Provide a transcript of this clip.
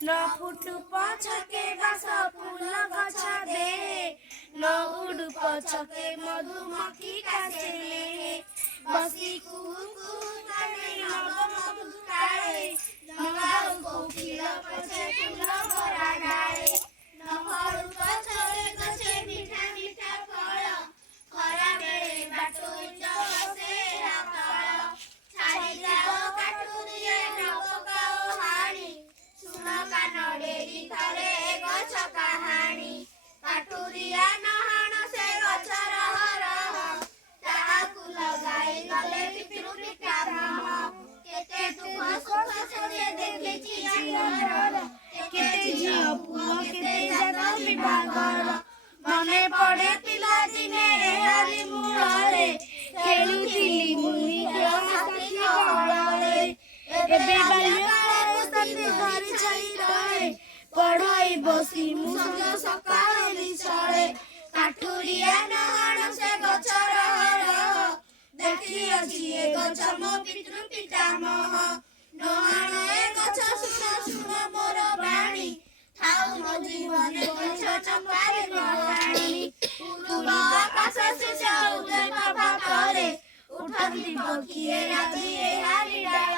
न फुटु पछके बास फूल गछ देहे न उडु पछके मधुमक्खी कासेले बसी कुहु ताने नव मधु काए न गाउ कोकिल पछे फूल भरा गाए न फरु पछरे गछे मिठा मिठा फल खरा बेले बाटो बसे हातल छाड़ी जाओ काटुरिए न पकाओ हाणी सुन कान डेरी थरे गछ कहानी काटुरिया नहाण से गछर हरह ताहाकु लगाई गले पितृ पितामह केते दुख सुख सुने देखिछि झिअर केते झिअ पुଅ केते जात विभागर मने पड़े पिला दिने एहारी मूଳରେ खेलुथिली मुनि साथी गहଳରେ ଏବେ ବାଲ୍ୟକାଳକୁ ସାଥୀ ଧରି ଛାଇ ରହେ ପଢ଼ାଇ ବସି ମୁଁ ସଞ୍ଜ ସକାଳ ନିଶଳେ କାଠୁରିଆ ନହାଣ ସେ ଗଛର ହରହ ଦେଖିଅଛି ଏ ଗଛ ମୋ ପିତୃ ପିତାମହ ନହାଣ ଏ ଗଛ ଶୁଣ ଶୁଣ ମୋର ବାଣୀ ଥାଉ ମୋ ଜୀବନେ ଗଛ ଚମ୍ପାରେ ଗଲାଣି ପୂର୍ବ ଆକାଶ ଶେଷ ଉଦୟ ପ୍ରଭାତରେ ଉଠନ୍ତି ପକ୍ଷୀ ରାତି ଏହାରି ଡାଳ